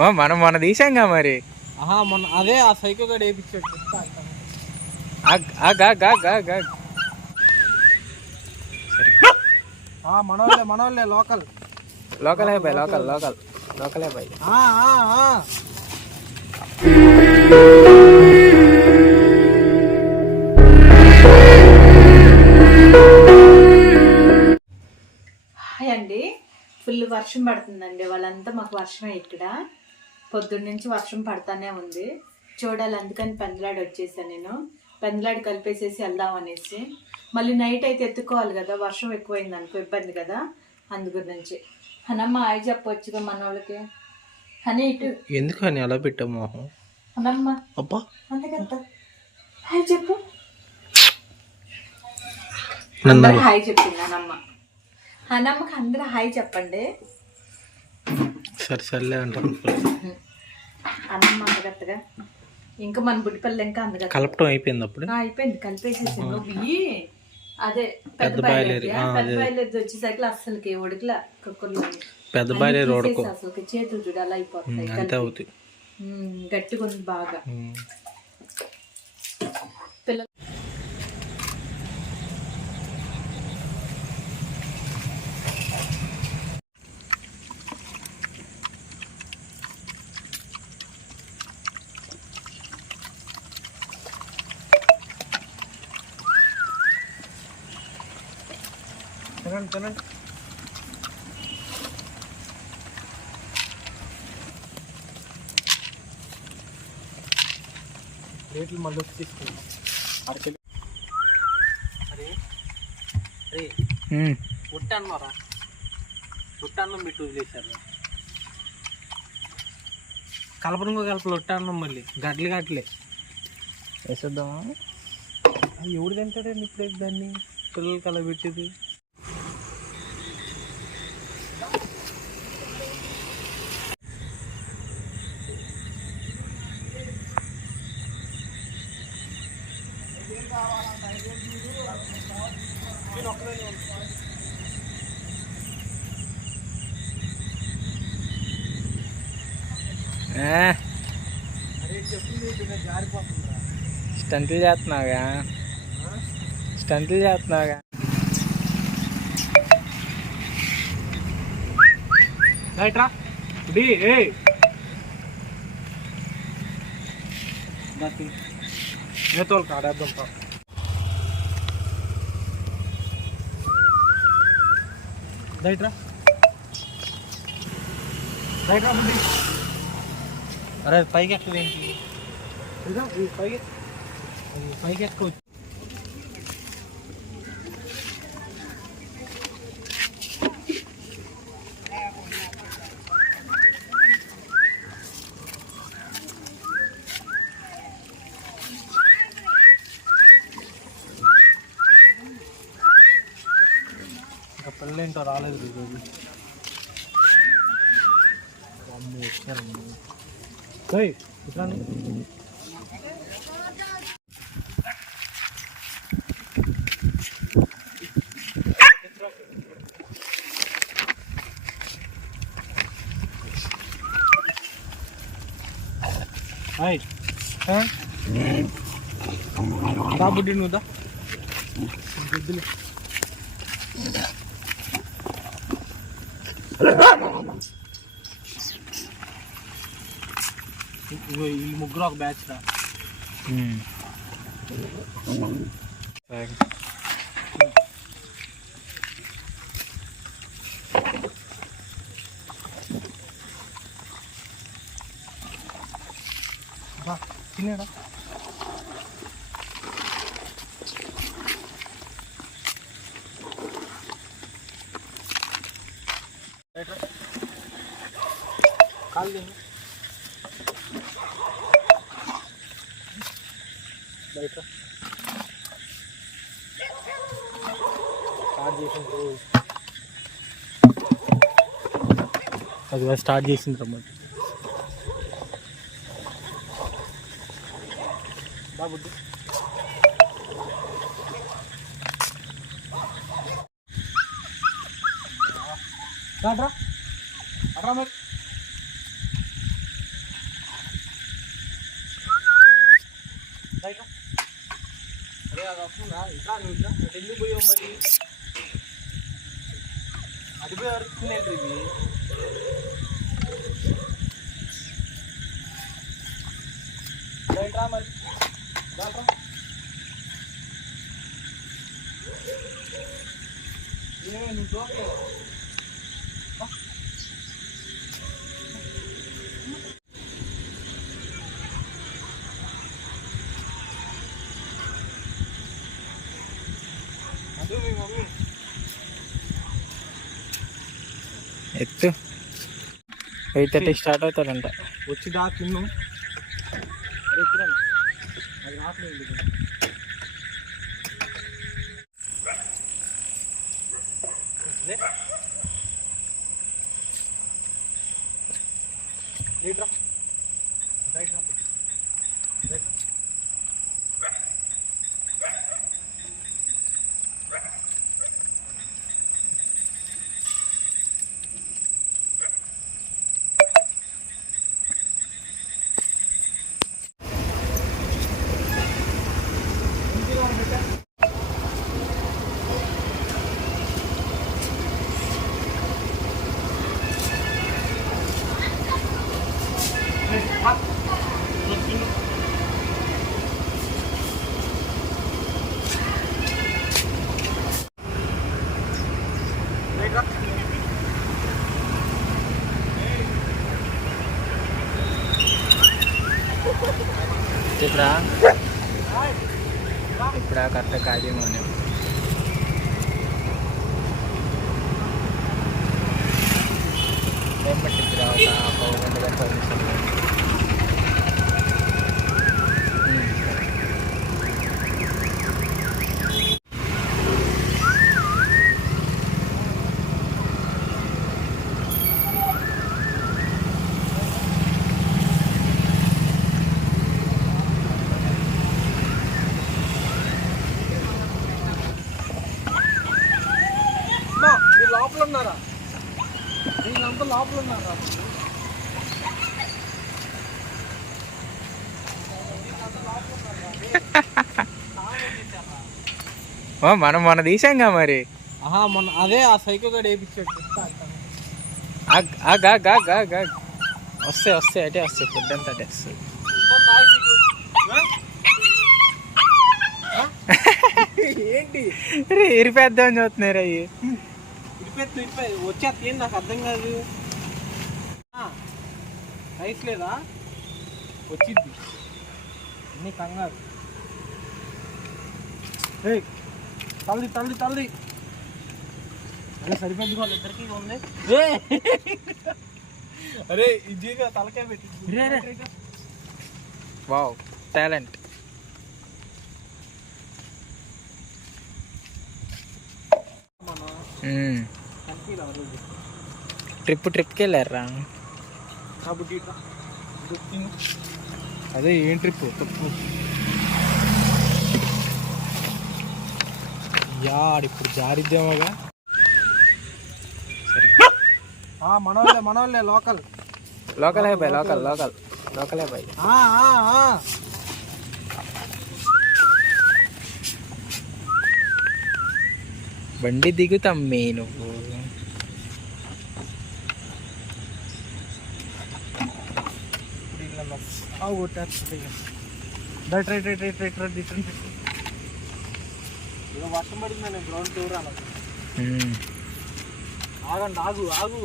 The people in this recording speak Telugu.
ఓ, మనం మొన్న తీసాంగా మరి. ఆహా మొన్న అదే ఆ సైకిల్ గడు వేయించాడు. మనోళ్ళే మనోళ్ళే local. Local hey boy local local. Local hey boy. Hi అండి. ఫుల్ వర్షం పడుతుందండి. వాళ్ళంతా మాకు వర్షమే ఇక్కడ. పొద్దున్న నుంచి వర్షం పడతానే ఉంది. చూడాలి అందుకని పెందలాడి వచ్చేసాను నేను. పెందలాడి కలిపేసేసి వెళ్దాం అనేసి. మళ్ళీ నైట్ అయితే ఎత్తుకోవాలి కదా వర్షం ఎక్కువైంది అనుకో ఇబ్బంది కదా అందు గురించి హనమ్మ హాయ్ చెప్పొచ్చుగా మన వాళ్ళకి హనీ ఇటు. ఎందుకు అని అలా పెట్టావు మోహం. హనమ్మ. అబ్బా. అందుకంత? హాయ్ చెప్పు. అందరు హాయ్ చెప్పింది హనమ్మ. హనమ్మకి అందరూ హాయ్ చెప్పండి. సరే సర్లే అంటాను అన్నం ఇంకా మన బుడ్డిపల్లి ఇంకా అందగత్త కలపటం అయిపోయింది అప్పుడు? అయిపోయింది. కలిపేసేసి నువ్వు ఇయ్యి. అదే పెద్ద బాయిలర్ బాయిలర్, పెద్ద. బాయిలర్ వచ్చేసరికి అస్సలకి ఉడకలా. కుక్కర్లో పెద్ద బాయిలే రోడ్కు అసలు చేతులు చూడు అలా అయిపోతాయి అంతే. అవుతాయి. గట్టిగా ఉంది బాగా. పిల్లలు తినండి తినండి. రేట్లు మళ్ళీ వచ్చి తీసుకుందాం. అరకెళ్ళి. అరే అరే. ఉట్టన్నరా? ఉట్టన్నం పెట్టి వదిలేశారు కలపడంగా కలపలు ఉట్టన్నం మళ్ళీ. గడ్డలు గడ్డలే. వేసేద్దామా? ఎవడు తింటాడండి ఇప్పుడే దాన్ని? పిల్లలకి అలా పెట్టేది? స్టంట్లు చేస్తున్నావుగా స్టంట్లు చేస్తున్నావుగా రైట్ రా డి ఏ నేతోలు కాడేద్దాం పా రైట్ రా రైట్ రా బుడ్డి అరే పైకి ఎక్కదు ఏంటి పైకి పైకి ఎక్కవచ్చు ఇంకా పిల్లలు ఏంటో రాలేదు ఈరోజు అమ్మ వచ్చారమ్మ ఓయ్, ఇట్రాండి. హాయ్ ఆ? దా బుడ్డి ఈ ముగ్గురు ఒక బ్యాచ్ రా ఉమ్. సరే. బయట. స్టార్ట్ చేసింది. అది స్టార్ట్ చేసింది రమ్మంటే బాబుద్ది అట్రా అట్రా మరి. అరే అది వస్తుందా ఇట్లా నువ్వు ఇట్లా. ఎందుకు పోయావు మరి? అది పోయి అరుస్తున్నాయి ఇది బయట రా మరి బయట నువ్వు ఎత్తు. ఎయిట్ థర్టీ స్టార్ట్ అవుతారంట. వచ్చి దా తిన్ను. అరే ఎత్తురాను అది రావట్లేదు ఇది. లే. రైట్ రా. రైట్ రా. రైట్ రా. రైట్ రా. ఇప్పుడా ఇప్పుడా కరెక్ట్ కాదేమో అని ఏం పట్టిందిరా ఒక పది రెండు గంటల పది నిమిషాలు ఉమ్. అమ్మా, మీరు లోపల ఉన్నారా? వీళ్ళంతా లోపల ఉన్నారా? మనం మొన్న తీసాంగా మరి. ఆహా మొన్న అదే ఆ సైకో గడు వేయించాడు. వస్తాయి వస్తాయి అటే వస్తాయి అంతా అటే వస్తుంది ఏంటి? రే ఇరిపేద్దామని చూస్తున్నారు అయ్యి. ఇడిపోయి ఇడిపోయి వచ్చేది ఏం నాకు అర్థం కాదు. రైస్ లేదా? వచ్చింది. అన్ని కంగారు. తల్లి తల్లి తల్లి. అరే సరిపోద్ది వాళ్ళు ఇద్దరికి ఉంది అరే ఇది తలకాయ పెట్టి వావ్ టాలెంట్ మన కంపెనీలో ఆ రోజు ట్రిప్ ట్రిప్కి వెళ్ళారా. అదే ఏం ట్రిప్? తప్పు. యాడ్ ఇప్పుడు జారిద్దామగా. మనోళ్ళే మనోళ్ళే local. Local hi boy local local local hi boy బండి దిగుతాం మీ నువ్వు. Right right right right right right return వర్షం పడిందని గ్రౌండ్ టూర్ ఆగండి ఆగు ఆగు